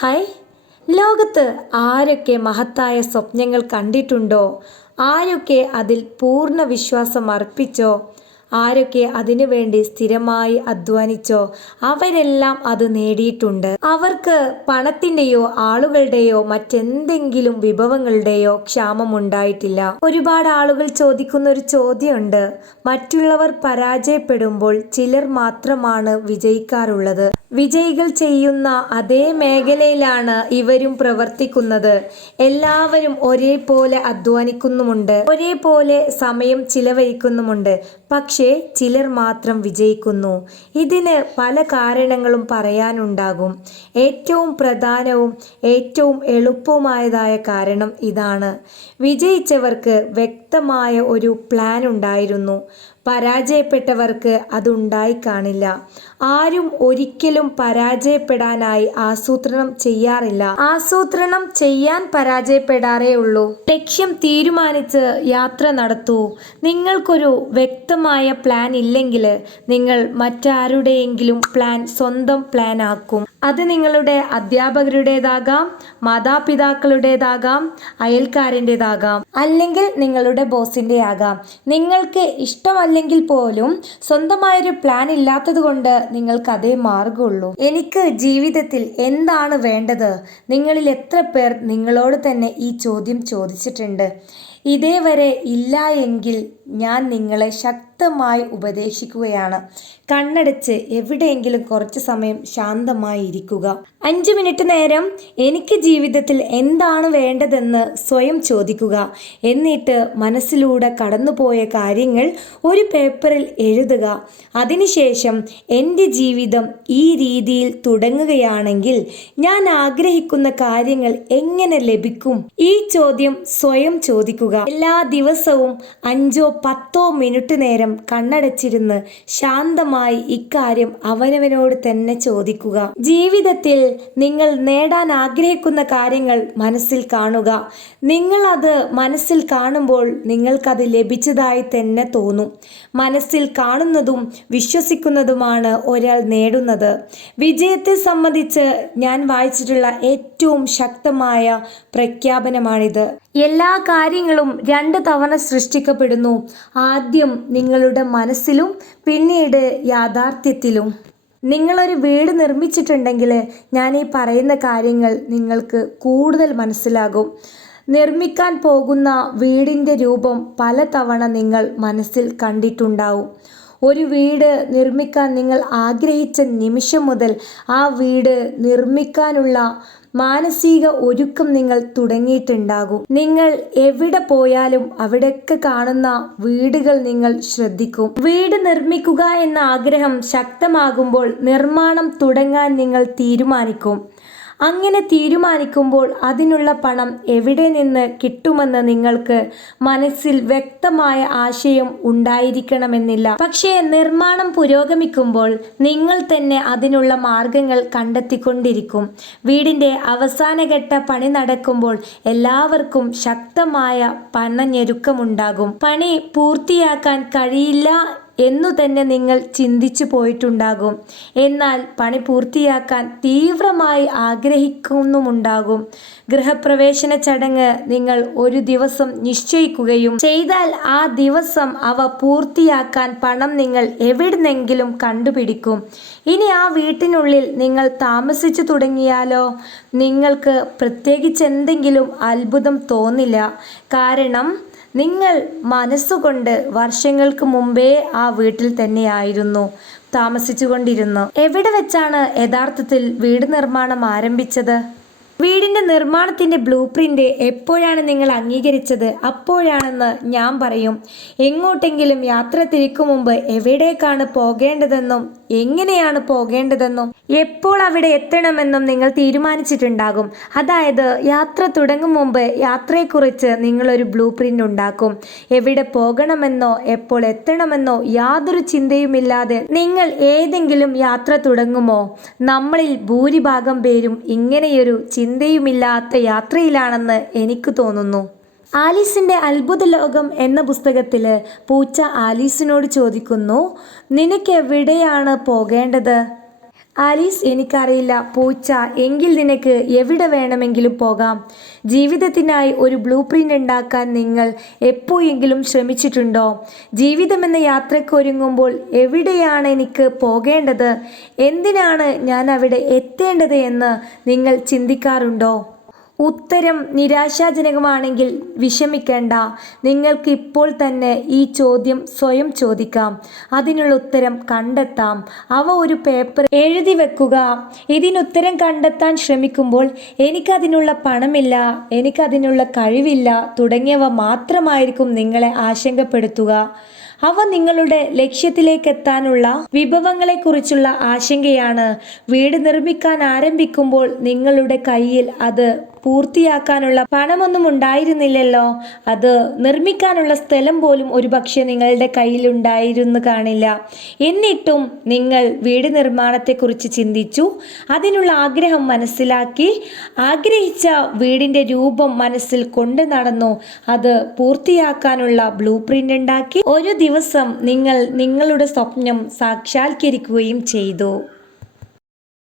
Hi. ലോകത്ത് ആരൊക്കെ മഹത്തായ സ്വപ്നങ്ങൾ കണ്ടിട്ടുണ്ടോ? ആരൊക്കെ അതിൽ പൂർണ്ണ വിശ്വാസം അർപ്പിച്ചോ? ആരൊക്കെ അതിനു വേണ്ടി സ്ഥിരമായി അധ്വാനിച്ചോ അവരെല്ലാം അത് നേടിയിട്ടുണ്ട്. അവർക്ക് പണത്തിൻ്റെയോ ആളുകളുടെയോ മറ്റെന്തെങ്കിലും വിഭവങ്ങളുടെയോ ക്ഷാമമുണ്ടായിട്ടില്ല. ഒരുപാട് ആളുകൾ ചോദിക്കുന്ന ഒരു ചോദ്യമുണ്ട്. മറ്റുള്ളവർ പരാജയപ്പെടുമ്പോൾ ചിലർ മാത്രമാണ് വിജയിക്കാറുള്ളത്. വിജയികൾ ചെയ്യുന്ന അതേ മേഖലയിലാണ് ഇവരും പ്രവർത്തിക്കുന്നത്. എല്ലാവരും ഒരേപോലെ അധ്വാനിക്കുന്നുമുണ്ട്, ഒരേപോലെ സമയം ചിലവഴിക്കുന്നുമുണ്ട്. പക്ഷേ ചിലർ മാത്രം വിജയിക്കുന്നു. ഇതിന് പല കാരണങ്ങളും പറയാനുണ്ടാകും. ഏറ്റവും പ്രധാനവും ഏറ്റവും എളുപ്പവുമായതായ കാരണം ഇതാണ്. വിജയിച്ചവർക്ക് വ്യക്തമായ ഒരു പ്ലാൻ ഉണ്ടായിരുന്നു. പരാജയപ്പെട്ടവർക്ക് അതുണ്ടായി കാണില്ല. ആരും ഒരിക്കലും പരാജയപ്പെടാനായി ആസൂത്രണം ചെയ്യാറില്ല. ആസൂത്രണം ചെയ്യാൻ പരാജയപ്പെടാറേ ഉള്ളൂ. ലക്ഷ്യം തീരുമാനിച്ച് യാത്ര നടത്തൂ. നിങ്ങൾക്കൊരു വ്യക്തമായ പ്ലാൻ ഇല്ലെങ്കിൽ നിങ്ങൾ മറ്റാരുടെയെങ്കിലും പ്ലാൻ സ്വന്തം പ്ലാൻ ആക്കും. അത് നിങ്ങളുടെ അധ്യാപകരുടേതാകാം, മാതാപിതാക്കളുടേതാകാം, അയൽക്കാരൻ്റെതാകാം, അല്ലെങ്കിൽ നിങ്ങളുടെ ബോസിൻ്റെ ആകാം. നിങ്ങൾക്ക് ഇഷ്ടമല്ലെങ്കിൽ പോലും സ്വന്തമായൊരു പ്ലാൻ ഇല്ലാത്തത് കൊണ്ട് നിങ്ങൾക്ക് അതേ മാർഗമുള്ളൂ. എനിക്ക് ജീവിതത്തിൽ എന്താണ് വേണ്ടത്? നിങ്ങളിൽ എത്ര പേർ നിങ്ങളോട് തന്നെ ഈ ചോദ്യം ചോദിച്ചിട്ടുണ്ട്? ഇതേവരെ ഇല്ല എങ്കിൽ ഞാൻ നിങ്ങളെ ശക്തമായി ഉപദേശിക്കുകയാണ്. കണ്ണടച്ച് എവിടെയെങ്കിലും കുറച്ച് സമയം ശാന്തമായി ഇരിക്കുക. 5 മിനിറ്റ് നേരം എനിക്ക് ജീവിതത്തിൽ എന്താണ് വേണ്ടതെന്ന് സ്വയം ചോദിക്കുക. എന്നിട്ട് മനസ്സിലൂടെ കടന്നുപോയ കാര്യങ്ങൾ ഒരു പേപ്പറിൽ എഴുതുക. അതിനുശേഷം എൻ്റെ ജീവിതം ഈ രീതിയിൽ തുടങ്ങുകയാണെങ്കിൽ ഞാൻ ആഗ്രഹിക്കുന്ന കാര്യങ്ങൾ എങ്ങനെ ലഭിക്കും? ഈ ചോദ്യം സ്വയം ചോദിക്കുക. എല്ലാ ദിവസവും 5-10 മിനിറ്റ് നേരം കണ്ണടച്ചിരുന്ന് ശാന്തമായി ഇക്കാര്യം അവനവനോട് തന്നെ ചോദിക്കുക. ജീവിതത്തിൽ നിങ്ങൾ നേടാൻ ആഗ്രഹിക്കുന്ന കാര്യങ്ങൾ മനസ്സിൽ കാണുക. നിങ്ങൾ അത് മനസ്സിൽ കാണുമ്പോൾ നിങ്ങൾക്കത് ലഭിച്ചതായി തന്നെ തോന്നും. മനസ്സിൽ കാണുന്നതും വിശ്വസിക്കുന്നതുമാണ് ഒരാൾ നേടുന്നത്. വിജയത്തെ സംബന്ധിച്ച് ഞാൻ വായിച്ചിട്ടുള്ള ഏറ്റവും ശക്തമായ പ്രഖ്യാപനമാണിത്. എല്ലാ കാര്യങ്ങളും 2 തവണ സൃഷ്ടിക്കപ്പെടുന്നു. ആദ്യം നിങ്ങളുടെ മനസ്സിലും പിന്നീട് യാഥാർത്ഥ്യത്തിലും. നിങ്ങളൊരു വീട് നിർമ്മിച്ചിട്ടുണ്ടെങ്കിൽ ഞാൻ ഈ പറയുന്ന കാര്യങ്ങൾ നിങ്ങൾക്ക് കൂടുതൽ മനസ്സിലാകും. നിർമ്മിക്കാൻ പോകുന്ന വീടിൻ്റെ രൂപം പല തവണ നിങ്ങൾ മനസ്സിൽ കണ്ടിട്ടുണ്ടാവും. ഒരു വീട് നിർമ്മിക്കാൻ നിങ്ങൾ ആഗ്രഹിച്ച നിമിഷം മുതൽ ആ വീട് നിർമ്മിക്കാനുള്ള മാനസിക ഒരുക്കം നിങ്ങൾ തുടങ്ങിയിട്ടുണ്ടാകും. നിങ്ങൾ എവിടെ പോയാലും അവിടെയൊക്കെ കാണുന്ന വീടുകൾ നിങ്ങൾ ശ്രദ്ധിക്കും. വീട് നിർമ്മിക്കുക എന്ന ആഗ്രഹം ശക്തമാകുമ്പോൾ നിർമ്മാണം തുടങ്ങാൻ നിങ്ങൾ തീരുമാനിക്കും. അങ്ങനെ തീരുമാനിക്കുമ്പോൾ അതിനുള്ള പണം എവിടെ നിന്ന് കിട്ടുമെന്ന് നിങ്ങൾക്ക് മനസ്സിൽ വ്യക്തമായ ആശയം ഉണ്ടായിരിക്കണമെന്നില്ല. പക്ഷേ നിർമ്മാണം പുരോഗമിക്കുമ്പോൾ നിങ്ങൾ തന്നെ അതിനുള്ള മാർഗങ്ങൾ കണ്ടെത്തിക്കൊണ്ടിരിക്കും. വീടിൻ്റെ അവസാനഘട്ട പണി നടക്കുമ്പോൾ എല്ലാവർക്കും ശക്തമായ പണഞ്ഞെരുക്കമുണ്ടാകും. പണി പൂർത്തിയാക്കാൻ കഴിയില്ല എന്നു തന്നെ നിങ്ങൾ ചിന്തിച്ചു പോയിട്ടുണ്ടാകും. എന്നാൽ പണി പൂർത്തിയാക്കാൻ തീവ്രമായി ആഗ്രഹിക്കുന്നുമുണ്ടാകും. ഗൃഹപ്രവേശന ചടങ്ങ് നിങ്ങൾ ഒരു ദിവസം നിശ്ചയിക്കുകയും ചെയ്താൽ ആ ദിവസം അവ പൂർത്തിയാക്കാൻ പണം നിങ്ങൾ എവിടുന്നെങ്കിലും കണ്ടുപിടിക്കും. ഇനി ആ വീട്ടിനുള്ളിൽ നിങ്ങൾ താമസിച്ചു തുടങ്ങിയാലോ? നിങ്ങൾക്ക് പ്രത്യേകിച്ച് എന്തെങ്കിലും അത്ഭുതം തോന്നില്ല. കാരണം നിങ്ങൾ മനസ്സുകൊണ്ട് വർഷങ്ങൾക്ക് മുമ്പേ ആ വീട്ടിൽ തന്നെയായിരുന്നു താമസിച്ചുകൊണ്ടിരുന്നു. എവിടെ വെച്ചാണ് യഥാർത്ഥത്തിൽ വീട് നിർമ്മാണം ആരംഭിച്ചത്? വീടിൻ്റെ നിർമ്മാണത്തിൻ്റെ ബ്ലൂ പ്രിൻ്റ് എപ്പോഴാണ് നിങ്ങൾ അംഗീകരിച്ചത്? അപ്പോഴാണെന്ന് ഞാൻ പറയും. എങ്ങോട്ടെങ്കിലും യാത്ര തിരിക്കും മുമ്പ് എവിടേക്കാണ് പോകേണ്ടതെന്നും എങ്ങനെയാണ് പോകേണ്ടതെന്നും എപ്പോൾ അവിടെ എത്തണമെന്നും നിങ്ങൾ തീരുമാനിച്ചിട്ടുണ്ടാകും. അതായത് യാത്ര തുടങ്ങും മുമ്പ് യാത്രയെക്കുറിച്ച് നിങ്ങളൊരു ബ്ലൂ പ്രിൻ്റ് ഉണ്ടാക്കും. എവിടെ പോകണമെന്നോ എപ്പോൾ എത്തണമെന്നോ യാതൊരു ചിന്തയുമില്ലാതെ നിങ്ങൾ ഏതെങ്കിലും യാത്ര തുടങ്ങുമോ? നമ്മളിൽ ഭൂരിഭാഗം പേരും ഇങ്ങനെയൊരു ചിന്തയുമില്ലാത്ത യാത്രയിലാണെന്ന് എനിക്ക് തോന്നുന്നു. ആലീസിൻ്റെ അത്ഭുത ലോകം എന്ന പുസ്തകത്തിൽ പൂച്ച ആലീസിനോട് ചോദിക്കുന്നു, നിനക്ക് എവിടെയാണ് പോകേണ്ടത്? ആലീസ്, എനിക്കറിയില്ല പൂച്ച. എങ്കിൽ നിനക്ക് എവിടെ വേണമെങ്കിലും പോകാം. ജീവിതത്തിനായി ഒരു ബ്ലൂ പ്രിന്റ് ഉണ്ടാക്കാൻ നിങ്ങൾ എപ്പോഴെങ്കിലും ശ്രമിച്ചിട്ടുണ്ടോ? ജീവിതമെന്ന യാത്രയ്ക്കൊരുങ്ങുമ്പോൾ എവിടെയാണ് എനിക്ക് പോകേണ്ടത്, എന്തിനാണ് ഞാൻ അവിടെ എത്തേണ്ടത് എന്ന് നിങ്ങൾ ചിന്തിക്കാറുണ്ടോ? ഉത്തരം നിരാശാജനകമാണെങ്കിൽ വിഷമിക്കേണ്ട. നിങ്ങൾക്ക് ഇപ്പോൾ തന്നെ ഈ ചോദ്യം സ്വയം ചോദിക്കാം. അതിനുള്ള ഉത്തരം കണ്ടെത്താം. അവ ഒരു പേപ്പർ എഴുതി വെക്കുക. ഇതിനുത്തരം കണ്ടെത്താൻ ശ്രമിക്കുമ്പോൾ എനിക്കതിനുള്ള പണമില്ല, എനിക്കതിനുള്ള കഴിവില്ല തുടങ്ങിയവ മാത്രമായിരിക്കും നിങ്ങളെ ആശങ്കപ്പെടുത്തുക. അവ നിങ്ങളുടെ ലക്ഷ്യത്തിലേക്കെത്താനുള്ള വിഭവങ്ങളെക്കുറിച്ചുള്ള ആശങ്കയാണ്. വീട് നിർമ്മിക്കാൻ ആരംഭിക്കുമ്പോൾ നിങ്ങളുടെ കയ്യിൽ അത് പൂർത്തിയാക്കാനുള്ള പണമൊന്നും ഉണ്ടായിരുന്നില്ലല്ലോ. അത് നിർമ്മിക്കാനുള്ള സ്ഥലം പോലും ഒരുപക്ഷെ നിങ്ങളുടെ കയ്യിൽ ഉണ്ടായിരുന്നു കാണില്ല. എന്നിട്ടും നിങ്ങൾ വീട് നിർമ്മാണത്തെക്കുറിച്ച് ചിന്തിച്ചു, അതിനുള്ള ആഗ്രഹം മനസ്സിലാക്കി, ആഗ്രഹിച്ച വീടിൻ്റെ രൂപം മനസ്സിൽ കൊണ്ട് നടന്നു, അത് പൂർത്തിയാക്കാനുള്ള ബ്ലൂ പ്രിന്റ് ഉണ്ടാക്കി. ഒരു ദിവസം നിങ്ങൾ നിങ്ങളുടെ സ്വപ്നം സാക്ഷാത്കരിക്കുകയും ചെയ്തു.